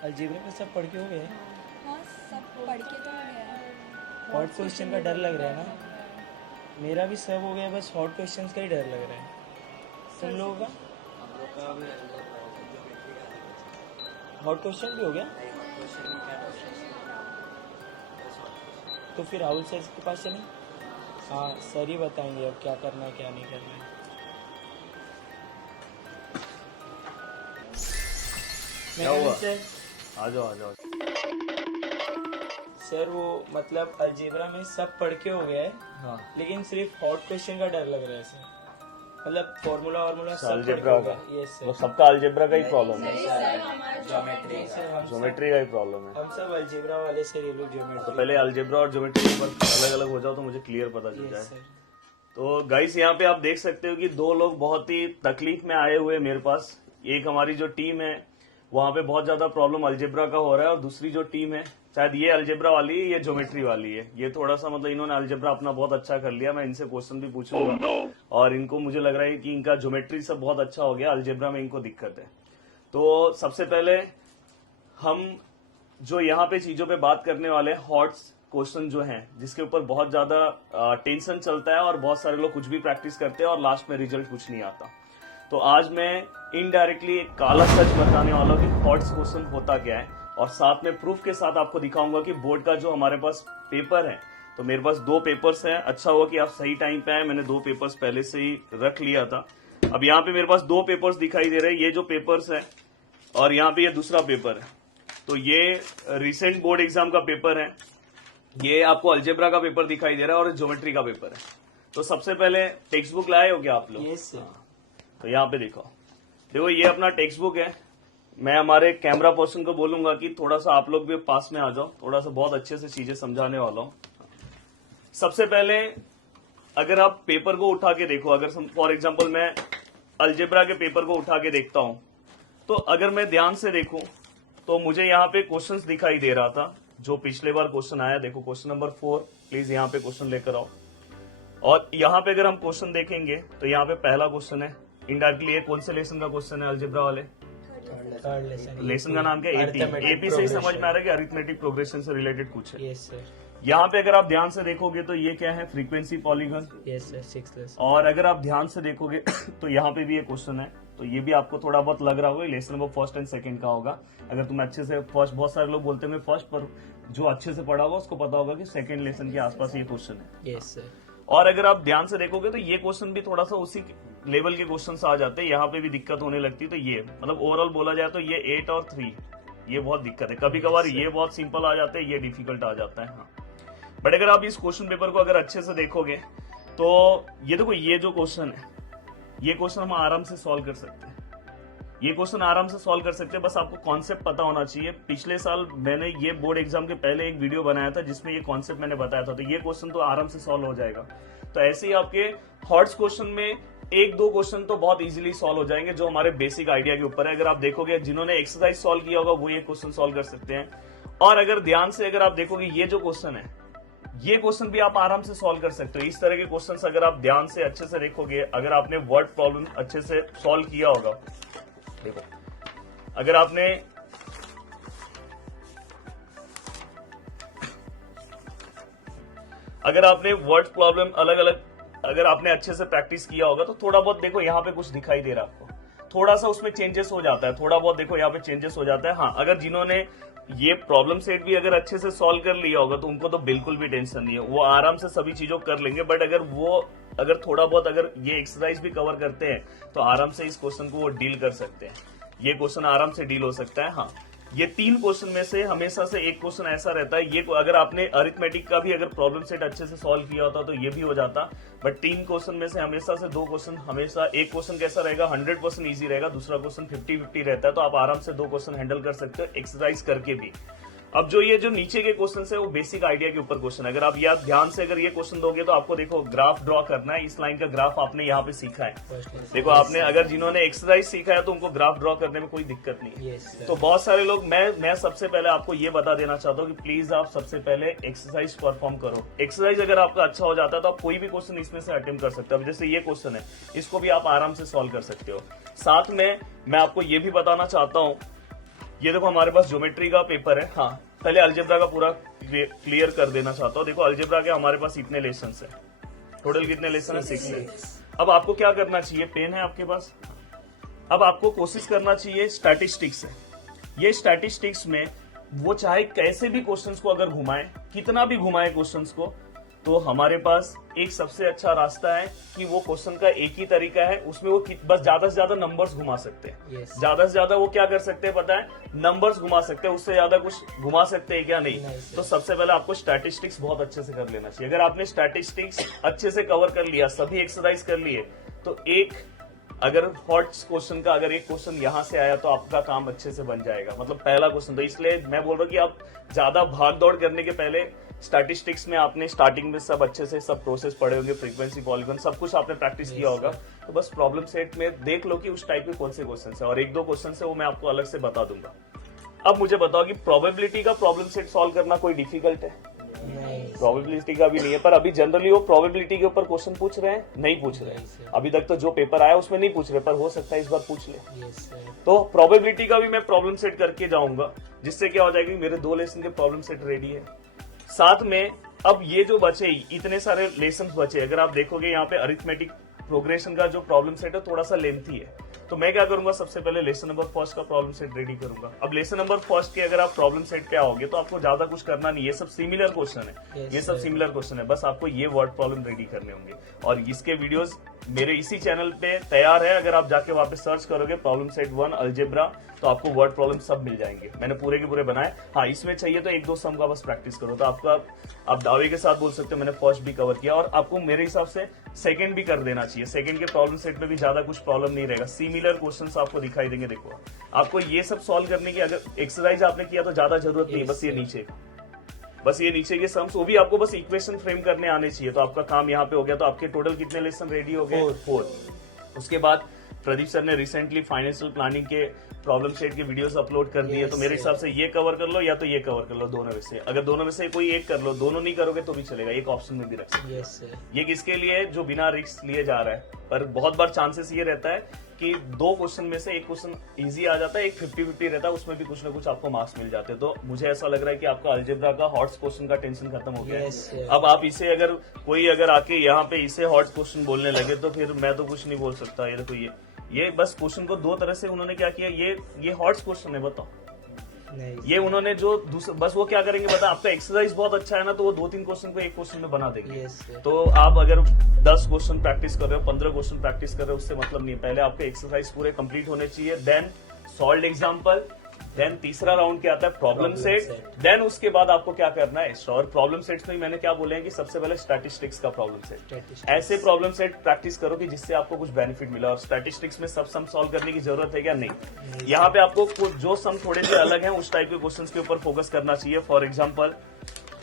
Algebra में सब पढ़ के हो गए? हाँ, सब पढ़ के तो हो गया है। हॉट क्वेश्चन का डर लग रहा है ना? मेरा भी सब हो गया, बस हॉट क्वेश्चंस का ही डर लग रहा है। तुम लोगों का हॉट क्वेश्चन भी हो गया? तो फिर राहुल सर के पास चलें? हाँ, सर ही बताएंगे अब क्या करना है क्या नहीं करना है। क्या हुआ? सर, आ जाओ आ जाओ। सर वो मतलब अलजेब्रा में सब पढ़ के हो गया है, हाँ, लेकिन सिर्फ हॉट क्वेश्चन का डर लग रहा है सर। मतलब फॉर्मूला वार्मूला सब पढ़ के अलजेब्रा हो का गया। यस वो सर। सबका अलजेब्रा का ही प्रॉब्लम है, ज्योमेट्री सर, ज्योमेट्री का ही प्रॉब्लम है। हम सब अलजेब्रा वाले से ये लोग तो ज्योमेट्री। पहले अलजेब्रा और ज्योमेट्री के ऊपर अलग अलग हो जाओ तो मुझे क्लियर पता चल जाए। सर। तो गाइस यहाँ पे आप देख सकते हो कि दो लोग बहुत ही तकलीफ में आए हुए मेरे पास। एक हमारी जो टीम है वहां पे बहुत ज्यादा प्रॉब्लम अलजेब्रा का हो रहा है, और दूसरी जो टीम है शायद ये अलजेब्रा वाली है, ये ज्योमेट्री वाली है। ये थोड़ा सा मतलब इन्होंने अलजेब्रा अपना बहुत अच्छा कर लिया। मैं इनसे क्वेश्चन भी पूछूंगा और इनको मुझे लग रहा है कि इनका ज्योमेट्री सब बहुत अच्छा हो गया, अलजेब्रा में इनको दिक्कत है। तो सबसे पहले हम जो यहाँ पे चीजों पे बात करने वाले हॉट क्वेश्चन जो हैं जिसके ऊपर बहुत ज्यादा टेंशन चलता है और बहुत सारे लोग कुछ भी प्रैक्टिस करते हैं और लास्ट में रिजल्ट कुछ नहीं आता। तो आज मैं इनडायरेक्टली एक काला सच बताने वाला हूँ कि हॉट क्वेश्चन होता क्या है, और साथ में प्रूफ के साथ आपको दिखाऊंगा कि बोर्ड का जो हमारे पास पेपर है, तो मेरे पास 2 पेपर्स हैं। अच्छा हुआ कि आप सही टाइम पे आए, मैंने 2 पेपर्स पहले से ही रख लिया था। अब यहाँ पे मेरे पास 2 पेपर्स दिखाई दे रहे हैं, ये जो पेपर्स है और यहाँ पे ये दूसरा पेपर है। तो ये रिसेंट बोर्ड एग्जाम का पेपर है, ये आपको अलजेब्रा का पेपर दिखाई दे रहा है और ज्योमेट्री का पेपर है। तो सबसे पहले टेक्स्ट बुक लाए हो क्या आप लोग? Yes sir. तो यहाँ पे देखो ये अपना टेक्स्ट बुक है। मैं हमारे कैमरा पर्सन को बोलूंगा कि थोड़ा सा आप लोग भी पास में आ जाओ, थोड़ा सा बहुत अच्छे से चीजें समझाने वाला हूं। सबसे पहले अगर आप पेपर को उठा के देखो, अगर फॉर एग्जांपल मैं अलजेब्रा के पेपर को उठा के देखता हूं, तो अगर मैं ध्यान से देखूं तो मुझे यहाँ पे क्वेश्चंस दिखाई दे रहा था जो पिछले बार क्वेश्चन आया। देखो क्वेश्चन नंबर 4, प्लीज यहाँ पे क्वेश्चन लेकर आओ। और यहाँ पे अगर हम क्वेश्चन देखेंगे तो यहाँ पे पहला क्वेश्चन है इनडायरेक्टली। ये कौन से लेसन का क्वेश्चन है अलजेब्रा वाले? Third lesson. लेसन का नाम क्या है? एपी। एपी से ही समझ में आ रहा है कि अरिथमेटिक प्रोग्रेशन से रिलेटेड कुछ है। Yes sir. यहाँ पे अगर आप ध्यान से देखोगे तो ये क्या है? Frequency polygon. Yes sir, 6th lesson. और अगर आप ध्यान से देखोगे तो यहाँ पे भी ये क्वेश्चन है, तो ये भी आपको थोड़ा बहुत लग रहा होगा lesson number 1st and 2nd का होगा। अगर तुम अच्छे से फर्स्ट, बहुत सारे लोग बोलते हैं फर्स्ट, पर जो अच्छे से पढ़ा होगा उसको पता होगा कि 2nd लेसन के आसपास ये क्वेश्चन है। Yes sir. और अगर आप ध्यान से देखोगे तो ये क्वेश्चन भी थोड़ा सा उसी लेवल के क्वेश्चन आ जाते हैं, यहाँ पे भी दिक्कत होने लगती है। तो ये मतलब ओवरऑल बोला जाए तो ये 8 और 3 ये बहुत दिक्कत है। कभी कभार ये बहुत सिंपल आ जाते हैं, ये डिफिकल्ट आ जाता है। हाँ, बट अगर आप इस क्वेश्चन पेपर को अगर अच्छे से देखोगे तो ये देखो, ये जो क्वेश्चन है ये क्वेश्चन हम आराम से सॉल्व कर सकते हैं। ये क्वेश्चन आराम से सॉल्व कर सकते हैं, बस आपको कॉन्सेप्ट पता होना चाहिए। पिछले साल मैंने ये बोर्ड एग्जाम के पहले एक वीडियो बनाया था जिसमें ये कॉन्सेप्ट मैंने बताया था, तो ये क्वेश्चन तो आराम से सॉल्व हो जाएगा। तो ऐसे ही आपके हॉट्स क्वेश्चन में 1-2 क्वेश्चन तो बहुत इजीली सॉल्व हो जाएंगे जो हमारे बेसिक आइडिया के ऊपर है। अगर आप देखोगे जिन्होंने एक्सरसाइज सॉल्व किया होगा वो ये क्वेश्चन सॉल्व कर सकते हैं। और अगर ध्यान से अगर आप देखोगे ये जो क्वेश्चन है ये क्वेश्चन भी आप आराम से सॉल्व कर सकते हो। इस तरह के क्वेश्चंस अगर आप ध्यान से अच्छे से देखोगे, अगर आपने वर्ड प्रॉब्लम अच्छे से सॉल्व किया होगा, देखो अगर आपने वर्ड प्रॉब्लम अलग अलग अगर आपने अच्छे से प्रैक्टिस किया होगा तो थोड़ा बहुत देखो यहाँ पे कुछ दिखाई दे रहा है आपको, थोड़ा सा उसमें चेंजेस हो जाता है, थोड़ा बहुत देखो यहाँ पे चेंजेस हो जाता है। हाँ, अगर जिन्होंने ये प्रॉब्लम सेट भी अगर अच्छे से सॉल्व कर लिया होगा तो उनको तो बिल्कुल भी टेंशन नहीं है, वो आराम से सभी चीजों कर लेंगे। बट अगर थोड़ा बहुत अगर ये एक्सरसाइज भी कवर करते हैं तो आराम से इस क्वेश्चन को वो डील कर सकते हैं। ये क्वेश्चन आराम से डील हो सकता है। हाँ, ये 3 क्वेश्चन में से हमेशा से एक क्वेश्चन ऐसा रहता है, ये अगर आपने अरिथमेटिक का भी अगर प्रॉब्लम सेट अच्छे से सॉल्व किया होता तो ये भी हो जाता। बट 3 क्वेश्चन में से हमेशा से 2 क्वेश्चन, हमेशा एक क्वेश्चन कैसा रहेगा 100% ईजी रहेगा, दूसरा क्वेश्चन 50-50 रहता है। तो आप आराम से 2 क्वेश्चन हैंडल कर सकते हो एक्सरसाइज करके भी। अब जो ये जो नीचे के क्वेश्चन है वो बेसिक आइडिया के ऊपर क्वेश्चन। अगर आप याद ध्यान से अगर ये क्वेश्चन दोगे तो आपको देखो ग्राफ ड्रॉ करना है। इस लाइन का ग्राफ आपने यहाँ पे सीखा है। देखो आपने अगर जिन्होंने एक्सरसाइज सीखा है तो उनको ग्राफ ड्रॉ करने में कोई दिक्कत नहीं है। तो बहुत सारे लोग, मैं सबसे पहले आपको ये बता देना चाहता हूँ कि प्लीज आप सबसे पहले एक्सरसाइज परफॉर्म करो। एक्सरसाइज अगर आपका अच्छा हो जाता है तो आप कोई भी क्वेश्चन इसमें से अटेम्प्ट कर सकते हो। जैसे ये क्वेश्चन है, इसको भी आप आराम से सॉल्व कर सकते हो। साथ में मैं आपको ये भी बताना चाहता हूँ ये देखो हमारे पास ज्योमेट्री का पेपर है। हाँ, पहले अलजेब्रा का पूरा क्लियर कर देना चाहता हूँ। देखो अलजेब्रा के हमारे पास इतने लेसन है, टोटल कितने लेसन है? 6 है। अब आपको क्या करना चाहिए, पेन है आपके पास? अब आपको कोशिश करना चाहिए स्टैटिस्टिक्स है। ये स्टैटिस्टिक्स में वो चाहे कैसे भी क्वेश्चंस को अगर घुमाए, कितना भी घुमाए क्वेश्चंस को, तो हमारे पास एक सबसे अच्छा रास्ता है कि वो क्वेश्चन का एक ही तरीका है, उसमें वो बस ज्यादा से ज्यादा नंबर्स घुमा सकते हैं। ज्यादा से ज्यादा वो क्या कर सकते हैं पता है? नंबर्स घुमा सकते हैं, उससे ज्यादा कुछ घुमा सकते हैं क्या? नहीं। तो सबसे पहले आपको स्टैटिस्टिक्स बहुत अच्छे से कर लेना चाहिए। अगर आपने स्टैटिस्टिक्स अच्छे से कवर कर लिया, सभी एक्सरसाइज कर लिए, तो एक अगर हॉट क्वेश्चन का अगर एक क्वेश्चन यहां से आया तो आपका काम अच्छे से बन जाएगा, मतलब पहला क्वेश्चन। तो इसलिए मैं बोल रहा हूँ कि आप ज्यादा भाग दौड़ करने के पहले स्टैटिस्टिक्स में आपने स्टार्टिंग में सब अच्छे से सब प्रोसेस पढ़े होंगे, फ्रीक्वेंसी, पॉलीगन, सब कुछ आपने प्रैक्टिस किया होगा। तो बस प्रॉब्लम सेट में देख लो कि उस टाइप के कौन से क्वेश्चन है, और एक दो क्वेश्चन है वो मैं आपको अलग से बता दूंगा। अब मुझे बताओ कि प्रोबेबिलिटी का प्रॉब्लम सेट सॉल्व करना कोई डिफिकल्ट है? प्रोबेबिलिटी का भी नहीं है, पर अभी जनरली वो प्रोबेबिलिटी के ऊपर क्वेश्चन पूछ रहे हैं? नहीं पूछ रहे हैं। अभी तक तो जो पेपर आया उसमें नहीं पूछ रहे, पर हो सकता है इस बार पूछ ले। तो प्रोबेबिलिटी का भी मैं प्रॉब्लम सेट करके जाऊंगा, जिससे क्या हो जाएगा, मेरे 2 लेसन के प्रॉब्लम सेट रेडी है। साथ में अब ये जो बचे, इतने सारे लेसन बचे, अगर आप देखोगे यहाँ पे अरिथमेटिक प्रोग्रेशन का जो प्रॉब्लम सेट है थोड़ा सा लेंथी है। तो मैं क्या करूंगा, सबसे पहले लेसन नंबर फर्स्ट का प्रॉब्लम सेट रेडी करूंगा। अब लेसन नंबर फर्स्ट के अगर आप प्रॉब्लम सेट पे आओगे तो आपको ज्यादा कुछ करना नहीं है, ये सब सिमिलर क्वेश्चन है। ये सब सिमिलर क्वेश्चन है, बस आपको ये वर्ड प्रॉब्लम रेडी करने होंगे। और इसके वीडियोस मेरे इसी चैनल पे तैयार है, अगर आप जाके वहां पे सर्च करोगे प्रॉब्लम सेट 1 अलजेब्रा, तो आपको वर्ड प्रॉब्लम सब मिल जाएंगे। मैंने पूरे के पूरे बनाए। हाँ, इसमें चाहिए तो 1-2 सम का बस प्रैक्टिस करो, तो आपका आप दावे के साथ बोल सकते हो मैंने फर्स्ट भी कवर किया। और आपको मेरे हिसाब से सेकंड भी कर देना चाहिए। सेकंड के प्रॉब्लम सेट में भी ज्यादा कुछ प्रॉब्लम नहीं रहेगा, सिमिलर क्वेश्चंस आपको दिखाई देंगे। देखो आपको ये सब सॉल्व करने की अगर एक्सरसाइज आपने किया तो ज्यादा जरूरत नहीं, बस ये नीचे के सम्स, वो भी आपको बस इक्वेशन फ्रेम करने आने चाहिए, तो आपका काम यहाँ पे हो गया। तो आपके टोटल कितने लेसन रेडी हो गए? 4। उसके बाद प्रदीप सर ने रिसेंटली फाइनेंशियल प्लानिंग के प्रॉब्लम सेट के वीडियोस अपलोड कर दिए, तो मेरे हिसाब से ये कवर कर लो या तो ये कवर कर लो, दोनों में से। अगर दोनों में से कोई एक कर लो, दोनों नहीं करोगे तो भी चलेगा, एक ऑप्शन में भी रख सकते। ये किसके लिए? जो बिना रिस्क लिए जा रहा है। पर बहुत बार चांसेस ये रहता है कि 2 क्वेश्चन में से एक क्वेश्चन इजी आ जाता है, एक 50-50 रहता है, उसमें भी कुछ ना कुछ आपको मार्क्स मिल जाते हैं। तो मुझे ऐसा लग रहा है कि आपका अलजेब्रा का हॉट क्वेश्चन का टेंशन खत्म हो गया है। अब आप इसे अगर कोई आके यहाँ पे इसे हॉट क्वेश्चन बोलने लगे तो फिर मैं तो कुछ नहीं बोल सकता। ये देखो ये बस क्वेश्चन को 2 तरह से उन्होंने क्या किया, ये हॉट क्वेश्चन है, बताओ। ये उन्होंने जो बस वो क्या करेंगे बता, आपका एक्सरसाइज बहुत अच्छा है ना, तो वो 2-3 क्वेश्चन को एक क्वेश्चन में बना देंगे। तो आप अगर 10 क्वेश्चन प्रैक्टिस कर रहे हो, 15 क्वेश्चन प्रैक्टिस कर रहे हो, उससे मतलब नहीं है। पहले आपके एक्सरसाइज पूरे कंप्लीट होने चाहिए, देन सॉल्व्ड एग्जांपल, देन तीसरा राउंड क्या आता है, प्रॉब्लम सेट, देन उसके बाद आपको क्या करना है, और प्रॉब्लम सेट्स में मैंने क्या बोले हैं कि सबसे पहले स्टैटिस्टिक्स का प्रॉब्लम सेट। ऐसे प्रॉब्लम सेट प्रैक्टिस करो कि जिससे आपको कुछ बेनिफिट मिला। और स्टैटिस्टिक्स में सब सम सॉल्व करने की जरूरत है क्या? नहीं। यहाँ पे आपको जो सम थोड़े से अलग हैं उस टाइप के क्वेश्चन के ऊपर फोकस करना चाहिए। फॉर एग्जाम्पल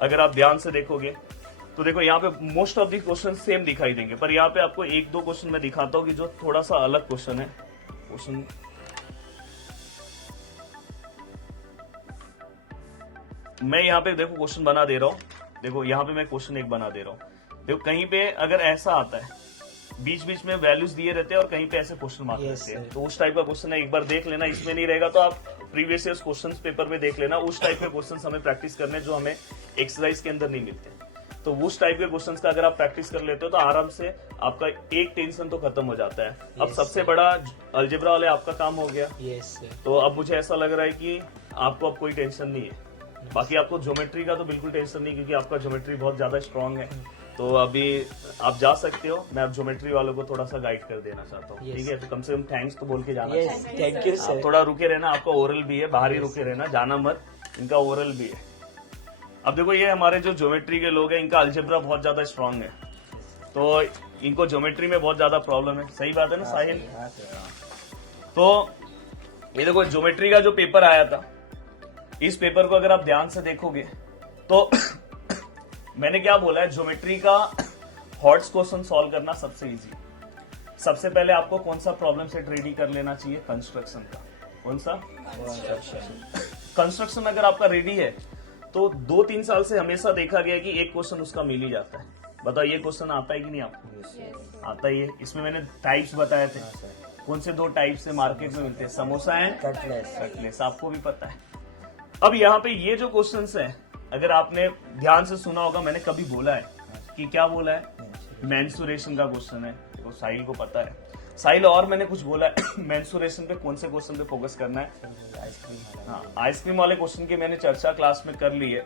अगर आप ध्यान से देखोगे तो देखो यहाँ पे most of the question same दिखाई देंगे, पर यहाँ पे आपको 1-2 क्वेश्चन मैं दिखाता हूँ कि जो थोड़ा सा अलग क्वेश्चन है। क्वेश्चन मैं यहाँ पे देखो क्वेश्चन बना दे रहा हूँ, देखो यहाँ पे मैं क्वेश्चन एक बना दे रहा हूँ। देखो कहीं पे अगर ऐसा आता है, बीच बीच में वैल्यूज दिए रहते हैं और कहीं पे ऐसे क्वेश्चन मार्क रहते हैं, तो उस टाइप का क्वेश्चन है, एक बार देख लेना। इसमें नहीं रहेगा तो आप प्रीवियस ईयर क्वेश्चन पेपर में देख लेना। उस टाइप के क्वेश्चन हमें प्रैक्टिस करने जो हमें एक्सरसाइज के अंदर नहीं मिलते, तो उस टाइप के क्वेश्चंस का अगर आप प्रैक्टिस कर लेते हो तो आराम से आपका एक टेंशन तो खत्म हो जाता है। अब सबसे बड़ा अलजेब्रा वाले आपका काम हो गया। तो अब मुझे ऐसा लग रहा है कि आपको अब कोई टेंशन नहीं है। बाकी आपको ज्योमेट्री का तो बिल्कुल टेंशन नहीं, क्योंकि आपका ज्योमेट्री बहुत ज्यादा स्ट्रांग है। तो अभी आप जा सकते हो। मैं अब ज्योमेट्री वालों को थोड़ा सा गाइड कर देना चाहता हूँ, ठीक है? तो कम से कम थैंक्स तो बोल के जाना। Thank you sir. थोड़ा रुके रहना, आपका ओरल भी है, बाहर ही रुके रहना, जाना मत, इनका ओरल भी है। अब देखो ये हमारे जो ज्योमेट्री के लोग हैं, इनका अलजेब्रा बहुत ज्यादा स्ट्रांग है, तो इनको ज्योमेट्री में बहुत ज्यादा प्रॉब्लम है। सही बात है ना साहिल? तो ये देखो ज्योमेट्री का जो पेपर आया था, इस पेपर को अगर आप ध्यान से देखोगे तो मैंने क्या बोला है, ज्योमेट्री का हॉट क्वेश्चन सॉल्व करना सबसे इजी। सबसे पहले आपको कौन सा प्रॉब्लम सेट रेडी कर लेना चाहिए? कंस्ट्रक्शन का। कौन सा? कंस्ट्रक्शन अगर आपका रेडी है तो 2-3 साल से हमेशा देखा गया कि एक क्वेश्चन उसका मिल ही जाता है। बताओ ये क्वेश्चन आता है कि नहीं आपको? आता ही है। इसमें मैंने टाइप्स बताए थे, कौन से दो टाइप से मार्केट में मिलते हैं? Samosa and Cutlass. कटलेस, आपको भी पता है। अब यहाँ पे ये जो क्वेश्चंस है, अगर आपने ध्यान से सुना होगा, मैंने कभी बोला है कि क्या बोला है? मेंसुरेशन का क्वेश्चन है, तो साहिल को पता है। साहिल, और मैंने कुछ बोला है मेंसुरेशन पे कौन से क्वेश्चन पे फोकस करना है? आइसक्रीम। हाँ, आइसक्रीम वाले क्वेश्चन की मैंने चर्चा क्लास में कर ली है।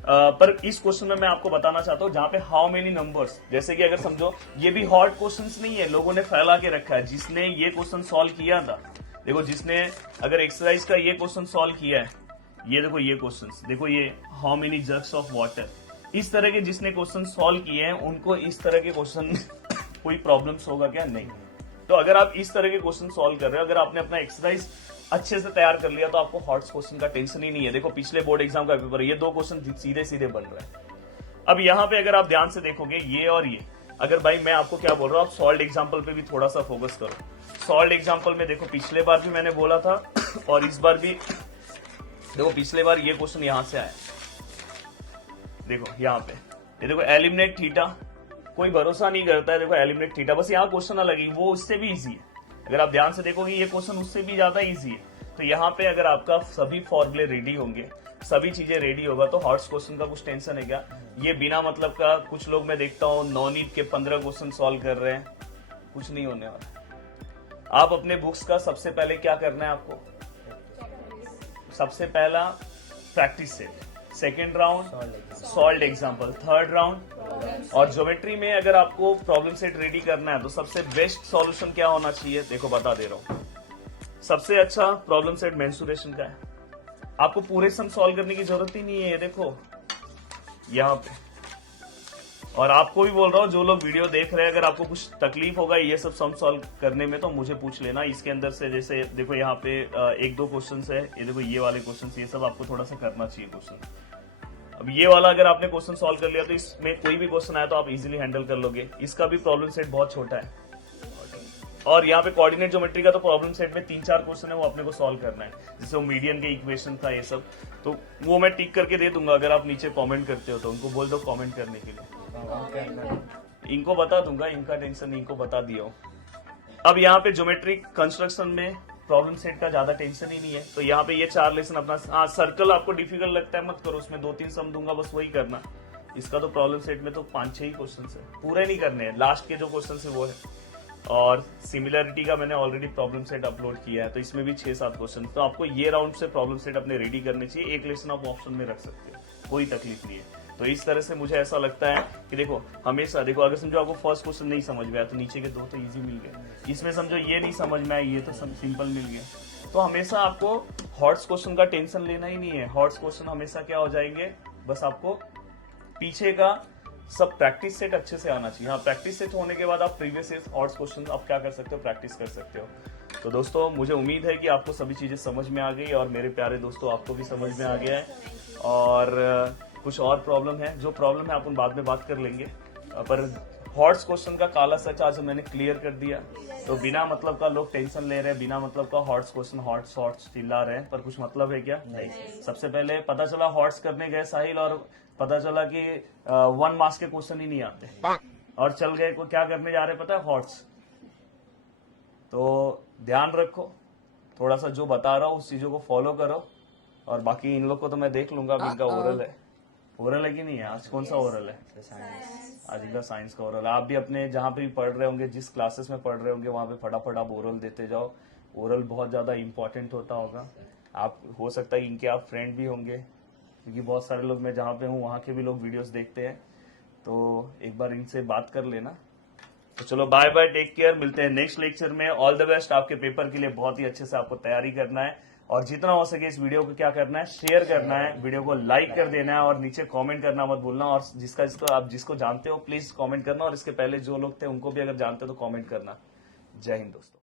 पर इस क्वेश्चन में मैं आपको बताना चाहता हूँ जहाँ पे हाउ मेनी नंबर्स, जैसे कि अगर समझो ये भी हॉट क्वेश्चंस नहीं है, लोगों ने फैला के रखा है। जिसने ये क्वेश्चन सॉल्व किया था, देखो जिसने अगर एक्सरसाइज का ये क्वेश्चन सॉल्व किया है, ये देखो ये क्वेश्चंस, देखो ये how many jugs of water, इस तरह के जिसने क्वेश्चन सॉल्व किए हैं उनको इस तरह के क्वेश्चन कोई प्रॉब्लम्स होगा क्या? नहीं। तो अगर आप इस तरह के क्वेश्चन सॉल्व कर रहे हो, अगर आपने अपना एक्सरसाइज अच्छे से तैयार कर लिया, तो आपको हॉट क्वेश्चन का टेंशन ही नहीं है। देखो पिछले बोर्ड एग्जाम का पेपर है, ये दो क्वेश्चन सीधे सीधे बन रहे हैं। अब यहाँ पे अगर आप ध्यान से देखोगे ये और ये, अगर भाई मैं आपको क्या बोल रहा हूँ, आप सॉल्व एग्जाम्पल पे भी थोड़ा सा फोकस करो। सॉल्व एग्जाम्पल में देखो पिछले बार भी मैंने बोला था और इस बार भी देखो, पिछले बार ये क्वेश्चन यहां से आया, देखो यहाँ पे, ये देखो एलिमिनेट थीटा, कोई भरोसा नहीं करता है। देखो एलिमिनेट थीटा, बस यहाँ क्वेश्चन अलग है, वो उससे भी इजी है। अगर आप ध्यान से देखोगे ये क्वेश्चन उससे भी ज्यादा इजी है। तो यहाँ पे अगर आपका सभी फॉर्मूले रेडी होंगे, सभी चीजें रेडी होगा, तो हॉट्स क्वेश्चन का कुछ टेंशन है क्या? ये बिना मतलब का, कुछ लोग मैं देखता हूँ नॉन ईट के 15 क्वेश्चन सॉल्व कर रहे हैं, कुछ नहीं होने वाला। आप अपने बुक्स का सबसे पहले क्या करना है आपको? सबसे पहला practice set, second round solve example, third round, और ज्योमेट्री में अगर आपको प्रॉब्लम सेट रेडी करना है तो सबसे बेस्ट सॉल्यूशन क्या होना चाहिए? देखो बता दे रहा हूं, सबसे अच्छा प्रॉब्लम सेट मेंसुरेशन का है। आपको पूरे सम सॉल्व करने की जरूरत ही नहीं है, देखो यहाँ पे। और आपको भी बोल रहा हूँ, जो लोग वीडियो देख रहे हैं, अगर आपको कुछ तकलीफ होगा ये सब सम सॉल्व करने में, तो मुझे पूछ लेना। इसके अंदर से जैसे देखो यहाँ पे एक दो क्वेश्चंस है, ये देखो ये वाले क्वेश्चंस, ये सब आपको थोड़ा सा करना चाहिए क्वेश्चन। अब ये वाला अगर आपने क्वेश्चन सॉल्व कर लिया तो इसमें कोई भी क्वेश्चन आया तो आप इजीली हैंडल कर लोगे। इसका भी प्रॉब्लम सेट बहुत छोटा है। और यहाँ पे कोऑर्डिनेट ज्योमेट्री का तो प्रॉब्लम सेट में 3-4 क्वेश्चन है, वो अपने को सॉल्व करना है। जैसे वो मीडियन के इक्वेशन था, ये सब तो वो मैं टिक करके दे दूंगा। अगर आप नीचे कमेंट करते हो तो उनको बोल दो कमेंट करने के लिए, इनको बता दूंगा, इनका टेंशन इनको बता दिया हूँ। अब यहाँ पे ज्योमेट्रिक कंस्ट्रक्शन में प्रॉब्लम सेट का ज्यादा टेंशन ही नहीं है। तो यहाँ पे ये 4 लेसन अपना, हाँ सर्कल आपको डिफिकल्ट लगता है मत करो, उसमें 2-3 सम दूंगा, बस वही करना। इसका तो प्रॉब्लम सेट में तो 5-6 ही क्वेश्चन है, पूरे नहीं करने हैं, लास्ट के जो क्वेश्चन है वो है। और सिमिलरिटी का मैंने ऑलरेडी प्रॉब्लम सेट अपलोड किया है, तो इसमें भी 6-7 क्वेश्चन। तो आपको ये राउंड से प्रॉब्लम सेट अपने रेडी करने चाहिए। एक लेसन आप ऑप्शन में रख सकते हो, कोई तकलीफ नहीं है। तो इस तरह से मुझे ऐसा लगता है कि देखो हमेशा देखो, अगर समझो आपको फर्स्ट क्वेश्चन नहीं समझ में आया तो नीचे के 2 तो इजी मिल गए। इसमें समझो ये नहीं समझ में आया, ये तो सिंपल मिल गया। तो हमेशा आपको हॉट्स क्वेश्चन का टेंशन लेना ही नहीं है। हॉट्स क्वेश्चन हमेशा क्या हो जाएंगे, बस आपको पीछे का सब प्रैक्टिस सेट अच्छे से आना चाहिए। हाँ, प्रैक्टिस सेट होने के बाद आप प्रीवियस ईयर हॉट्स क्वेश्चन आप क्या कर सकते हो, प्रैक्टिस कर सकते हो। तो दोस्तों मुझे उम्मीद है कि आपको सभी चीजें समझ में आ गई, और मेरे प्यारे दोस्तों आपको भी समझ में आ गया है। और कुछ और प्रॉब्लम है, जो प्रॉब्लम है अपन बाद में बात कर लेंगे। पर हॉट्स क्वेश्चन का काला सच आज मैंने क्लियर कर दिया। तो बिना मतलब का लोग टेंशन ले रहे हैं, बिना मतलब का हॉट्स क्वेश्चन हॉट्स हॉट्स चिल्ला रहे हैं, पर कुछ मतलब है क्या? नहीं। सबसे पहले पता चला हॉट्स करने गए साहिल, और पता चला कि 1 मार्क्स के क्वेश्चन ही नहीं आते, और चल गए को क्या करने जा रहे पता है, हॉट्स। तो ध्यान रखो, थोड़ा सा जो बता रहा हूँ उस चीजों को फॉलो करो। और बाकी इन लोग को तो मैं देख लूंगा, अब इनका ओरल है। ओरल है कि नहीं है? आज कौन सा ओरल है? आज इनका साइंस का ओरल। आप भी अपने जहाँ पे भी पढ़ रहे होंगे, जिस क्लासेस में पढ़ रहे होंगे, वहां पे फटाफट आप ओरल देते जाओ। ओरल बहुत ज्यादा इंपॉर्टेंट होता होगा। आप हो सकता है इनके आप फ्रेंड भी होंगे, क्योंकि बहुत सारे लोग, मैं जहाँ पे हूँ वहाँ के भी लोग वीडियोस देखते हैं, तो एक बार इनसे बात कर लेना। तो चलो बाय बाय, टेक केयर, मिलते हैं नेक्स्ट लेक्चर में। ऑल द बेस्ट आपके पेपर के लिए, बहुत ही अच्छे से आपको तैयारी करना है, और जितना हो सके इस वीडियो को क्या करना है, शेयर करना है, वीडियो को लाइक कर देना है, और नीचे कमेंट करना मत भूलना। और जिसको आप जिसको जानते हो प्लीज कमेंट करना, और इसके पहले जो लोग थे उनको भी अगर जानते हो तो कमेंट करना। जय हिंद दोस्तों।